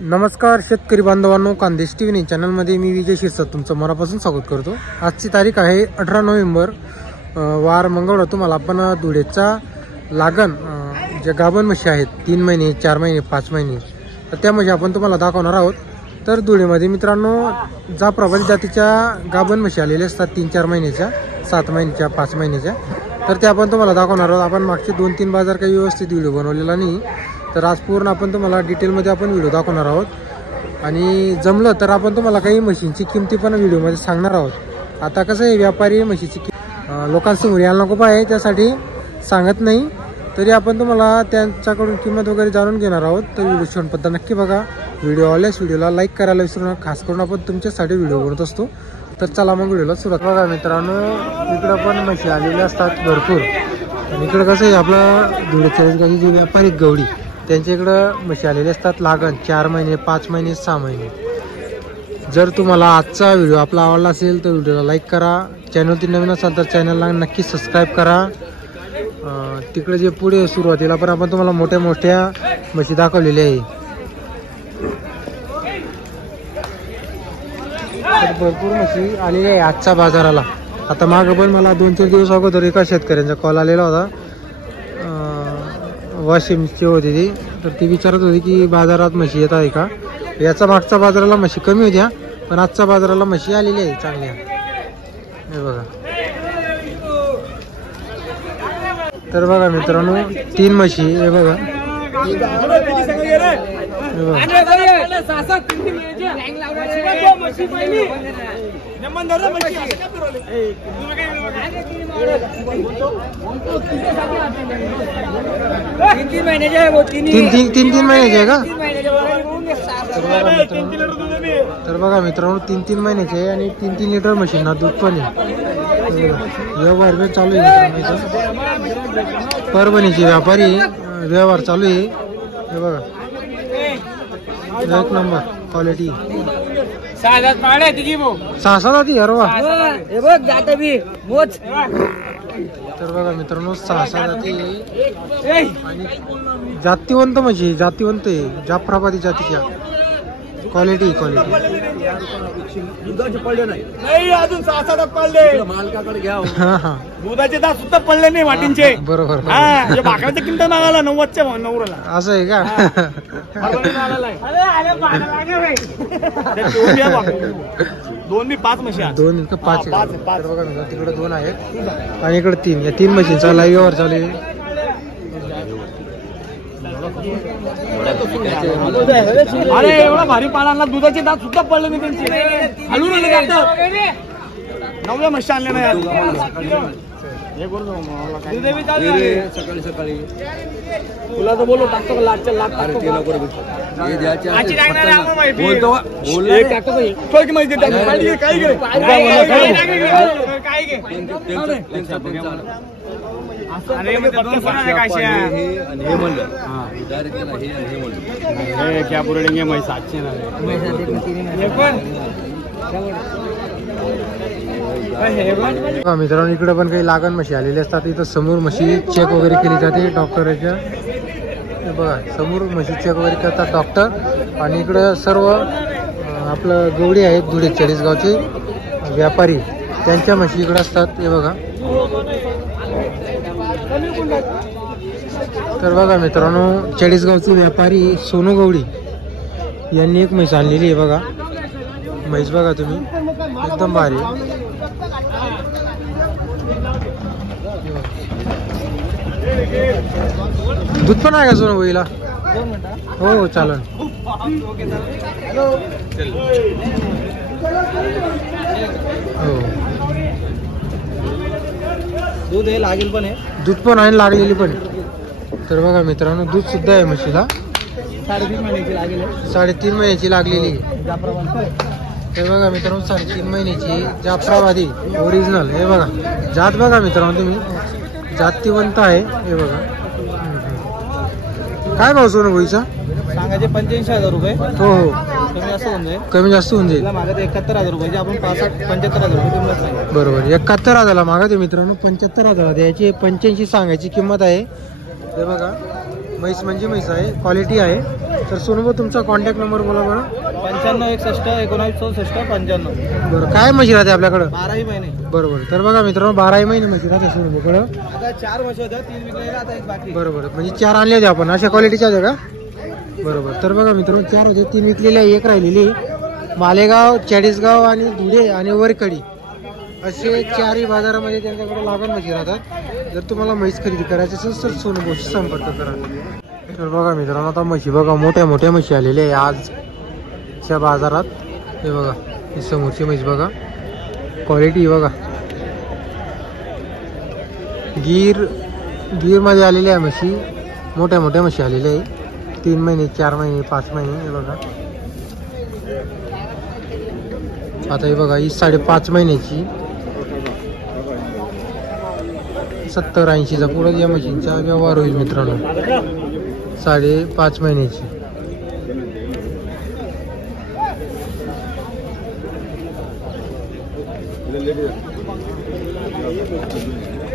नमस्कार शेतकरी बांधवांनो, कांदेश टीव्ही चॅनलमध्ये मी विजय शिरसाट तुमचं मनापासून स्वागत करतो। आजची तारीख आहे 18 नोव्हेंबर, वार मंगळवार। तुम्हाला आपण धुळेचा लागण जे गाभण म्हशी आहेत 3 महिने 4 महिने 5 महिने तर त्या म्हशी आपण तुम्हाला दाखवणार आहोत। तर धुळेमध्ये मित्रांनो जाफराबादी जातीच्या गाभण म्हशी आलेल्या असतात 3-4 महिन्याच्या, 7 महिन्याच्या, 5 महिन्याच्या, तर त्या आपण तुम्हाला दाखवणार आहोत। आपण मागचे 2-3 बाजार काही व्यवस्थित व्हिडिओ बनवलेला नाही, तर आज पूर्ण आपण तुम्हाला डिटेलमध्ये आपण व्हिडिओ दाखवणार आहोत। आणि जमलं तर आपण तुम्हाला काही म्हशींची किमती पण व्हिडिओमध्ये सांगणार आहोत। आता कसं आहे, व्यापारी म्हशीची लोकांसमोर यायला नको पाहिजे, त्यासाठी सांगत नाही, तरी आपण तुम्हाला त्यांच्याकडून किंमत वगैरे जाणून घेणार आहोत। तर व्हिडिओ शेवटपर्यंत नक्की बघा। व्हिडिओ आवडल्यास व्हिडिओला लाईक करायला विसरू नका, खास करून आपण तुमच्यासाठी व्हिडिओ बनवत असतो। तर चला मग व्हिडिओला सुरुवात। बघा मित्रांनो, इकडं पण म्हशी आलेल्या असतात भरपूर। आणि इकडं कसं आहे, आपलं धुळेच्या जे व्यापारी गवडी त्यांच्या इकडं म्हशी आलेले असतात लागण 4 महिने 5 महिने 6 महिने। जर तुम्हाला आजचा व्हिडिओ आपला आवडला असेल तर व्हिडिओला लाईक करा, चॅनलवरती नवीन असाल तर चॅनलला नक्की सबस्क्राईब करा। तिकडे जे पुढे सुरुवातीला पण आपण तुम्हाला मोठ्या मोठ्या म्हशी दाखवलेल्या आहे, तर भरपूर म्हशी आलेल्या आहे आजच्या बाजाराला। आता मागं पण मला 2-4 दिवस अगोदर एका शेतकऱ्यांचा कॉल आलेला होता, वाशिमची होती ती, तर ती विचारत होती की बाजारात म्हशी येत आहे का। याचा मागच्या बाजाराला म्हशी कमी होत्या, पण आजच्या बाजाराला म्हशी आलेल्या आहे चांगल्या। हे बघा, तर बघा मित्रांनो 3 म्हशी हे बघा, तीन महिन्याचे आहे वो, तीन महिन्याचे आहे का। तर बघा मित्रांनो 3-3 महिन्याचे आहे आणि 3-3 लिटर म्हशींना दूध पण आहे। व्यवहार बी चालू आहे, परभणीचे व्यापारी व्यवहार चालू आहे। हे बघा, एक नंबर क्वालिटी, 6-7 आधी हरवा। हे बघ जात बी मोज। तर बघा मित्रांनो 6-7 जाती आणि जातीवंत म्हशी, जातीवंत आहे, जाफराबादी जातीच्या क्वालिटी दुधाचे पडले नाही अजून 6-7 पडले, मालकाकडे घ्या। दुधाचे दात सुद्धा पडले नाही वाटींचे, बरोबर। भाकऱ्याच्या किंमत मागायला 90च्या 90ला, असं आहे का। 2-5 म्हशी, 2 का 5 आहे। तर बघा ना, तिकडे 2 आहेत आणि इकडे 3, या 3 म्हशींचा लाईव्ह व्यवहार चालू आहे। अरे एवढा भारी पाळांना दुधाचे दात सुद्धा पडले नाही त्यांचे, हलून आले जातात। 9 म्हशी आणले नाही सकाळी सकाळी। तुला तर बोलो टाकतो का, लाटच्या लाट टाकतो क्या पुरडेंगे मैं 700 ना। मित्रांनो इकडे पण काही लागण म्हशी आलेले असतात, इथं समोर म्हशी चेक वगैरे केली जाते डॉक्टरच्या। बघा समोर म्हशी चेक वगैरे करतात डॉक्टर। आणि इकडं सर्व आपलं गवडी आहेत धुळे 40 गावचे व्यापारी, त्यांच्या म्हशी इकडे असतात। हे बघा, तर बघा मित्रांनो 40 गावचे व्यापारी सोनू गवडी यांनी एक म्हैस आणलेली आहे। बघा म्हैस बघा तुम्ही, एकदम भारी। दूध पण आहे का सोनू गवडीला? हो चालन। हो दूध हे लागेल पण आहे, दूध पण आहे लागलेली पण। तर बघा मित्रांनो दूध सुद्धा आहे म्हशीला, 3.5 महिन्याची लागेल, 3.5 महिन्याची लागलेली। हे बघा मित्रांनो 3.5 महिन्याची जाफराबादी ओरिजिनल। हे बघा जात बघा मित्रांनो तुम्ही, जातीवंत आहे। हे बघा, काय भाव सोनू भाईचा सांगायचे 85,000 रुपये। हो हो, कमी जास्त होऊन जाईल, कमी जास्त होऊन जाईल। मागत 71,000 रुपये, आपण 75,000 रुपये किंमत सांगितली। बरोबर, 71,000 मागत आहे मित्रांनो, 75,000 द्यायची, 85 सांगायची किंमत आहे। हे बघा म्हैस म्हणजे म्हैस आहे, क्वालिटी आहे। तर सोनू तुमचा कॉन्टॅक्ट नंबर बोला बरं. 9561 19 बरं, काय म्हशी राहते आपल्याकडं? 12 महिने. बरोबर. तर बघा मित्रांनो 12 महिने म्हशी राहते सोनूकडं. आता 4 म्हशी होत्या, 3 विकलेल्या, आता 1 बाकी. बरोबर, म्हणजे 4 आणले होते आपण, अशा क्वालिटीच्या होत्या का? बरोबर. तर बघा मित्रांनो 4 होते, 3 विकलेल्या, 1 राहिलेली. मालेगाव, चाळीसगाव आणि धुळे आणि वरकडी असे 4ही बाजारामध्ये त्यांच्याकडे लागण म्हशी राहतात. जर तुम्हाला म्हैस खरेदी करायची असेल तर सोनू भाऊशी संपर्क करा. तर बघा मित्रांनो आता म्हशी बघा, मोठ्या मोठ्या म्हशी आलेल्या आहे आजच्या बाजारात. हे बघा, ही समोरची म्हैस बघा, क्वालिटी बघा. गीर मध्ये आलेल्या आहे म्हशी, मोठ्या मोठ्या म्हशी आलेल्या आहे. 3 महिने, 4 महिने, 5 महिने. हे बघा आता हे बघा, ही 5.5 महिन्याची 70-80चा पुढे या म्हशींचा व्यवहार होईल मित्रांनो. 5.5 महिन्याची.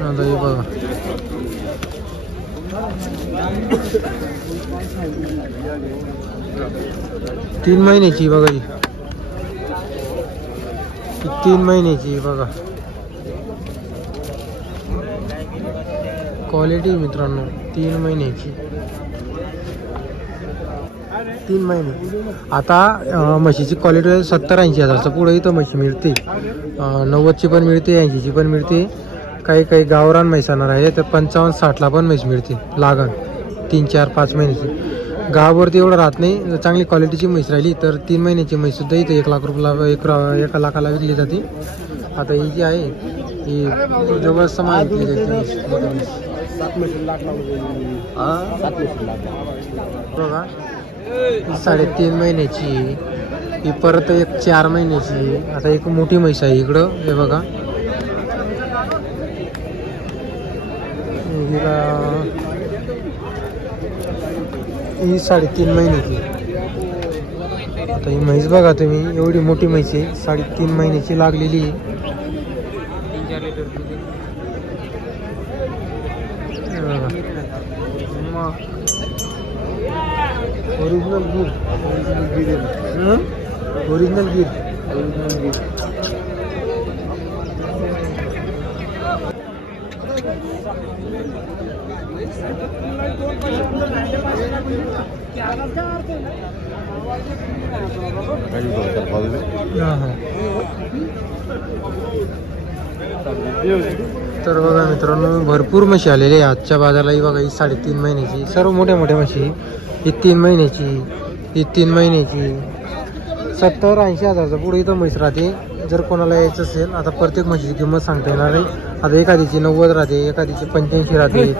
आता हे बघा 3 महिन्याची बघा, ही 3 महिन्याची बघा, क्वालिटी मित्रांनो. 3 महिन्याची, 3 महिने. आता म्हशीची क्वालिटी 70-80 हजारचा पुढे इथं म्हशी मिळते. 90ची पण मिळते, 80ची पण मिळते. काही गावरान म्हैसांना राहिले तर 55-60ला पण म्हैस मिळते लागण. 3, 4, 5 महिन्याची. गावावरती एवढं राहत नाही. चांगली क्वालिटीची म्हैस राहिली तर 3 महिन्याची म्हैस सुद्धा इथे 1 लाख रुपयाला, 1 लाखाला विकली जाते. आता ही जी आहे ही जवळच विकली जाते बघा. 3.5 महिन्याची, ही परत 4 महिन्याची. आता एक मोठी म्हैस आहे इकडं, हे बघा. ही 3.5 महिन्याची. आता ही म्हैस बघा तुम्ही, एवढी मोठी म्हैस आहे, 3.5 महिन्याची लागलेली. ओरिजिनल गीर. तर बघा मित्रांनो भरपूर म्हशी आलेली आहे आजच्या बाजाराला. ही बघा, ही 3.5 महिन्याची, सर्व मोठ्या मोठ्या म्हशी. ही 3 महिन्याची, ही 3 महिन्याची. 70-80 हजारचा पुढे इथं म्हैस राहते. जर कोणाला यायचं असेल, आता प्रत्येक म्हशीची किंमत सांगता येणार नाही. आता एखादीची 90 राहते, एखादीची 85 राहते,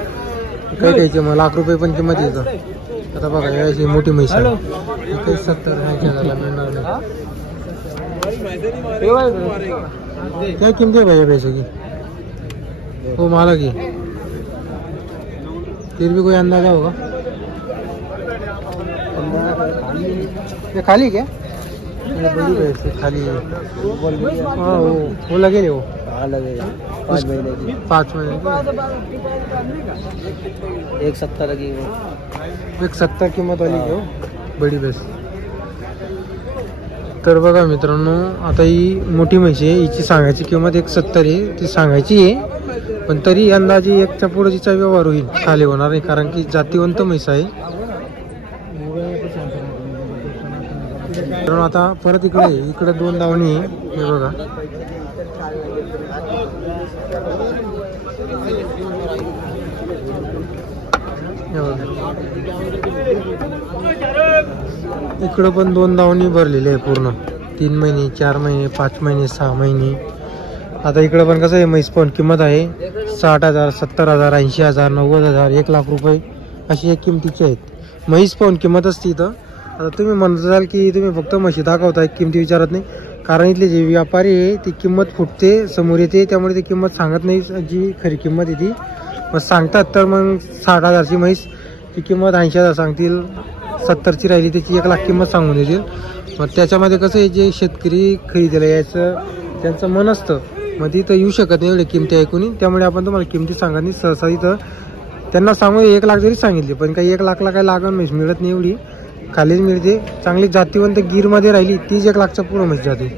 काही मग लाख रुपये पण किंमत येतं. आता बघा याची मोठी म्हैस आहे, काही 70-80 हजारला मिळणार नाही. क्या किमती है भैया पैसे की? वो माला की फिर भी कोई अंदाजा होगा? ये खाली क्या? ये बड़ी भैंस है, खाली है। हाँ वो लगे नहीं, वो लगेगा 5 महीने की। 5 महीने की 170 की, 170 किंमत वाली की हो, बड़ी भैंस. तर बघा मित्रांनो, आता ही मोठी म्हैस आहे, हिची सांगायची किंमत 170 आहे. ती सांगायची आहे, पण तरी अंदाजे 1च्या पुढे तिचा व्यवहार होईल, खाली होणार नाही, कारण की जातीवंत म्हैस आहे. मित्रांनो आता परत इकडे 2 दावणी आहे, हे बघा. इकडं पण 2 दावणी भरलेले आहे पूर्ण. 3 महिने, 4 महिने, 5 महिने, 6 महिने. आता इकडं पण कसं आहे, म्हैस पण किंमत आहे 60,000, 70,000, 80,000, 90,000, 1 लाख रुपये अशी एक किमतीची आहेत. म्हैस पण किंमत असते इथं. आता तुम्ही म्हणत असाल की तुम्ही फक्त म्हशी दाखवताय, किमती विचारत नाही, कारण इथले जे व्यापारी आहे ती किंमत फुटते, समोर येते, त्यामुळे ती किंमत सांगत नाही. जी खरी किंमत आहे ती मग सांगतात. तर मग 60,000ची म्हैस ती किंमत 80,000 सांगतील, 70ची राहिली त्याची 1 लाख किंमत सांगून देतील. मग त्याच्यामध्ये कसं आहे, जे शेतकरी खरेदीला यायचं त्यांचं मन असतं, मग तिथं येऊ शकत नाही एवढे किमती ऐकून. त्यामुळे आपण तुम्हाला किमती सांगत नाही. सहसा इथं त्यांना सांगू 1 लाख जरी सांगितली, पण काही 1 लाखला काही लागण म्हैस मिळत नाही एवढी. खालीच मिळते. चांगली जातीवंत गिरमध्ये राहिली तीच 1 लाखच्या पुढं म्हशी जाते.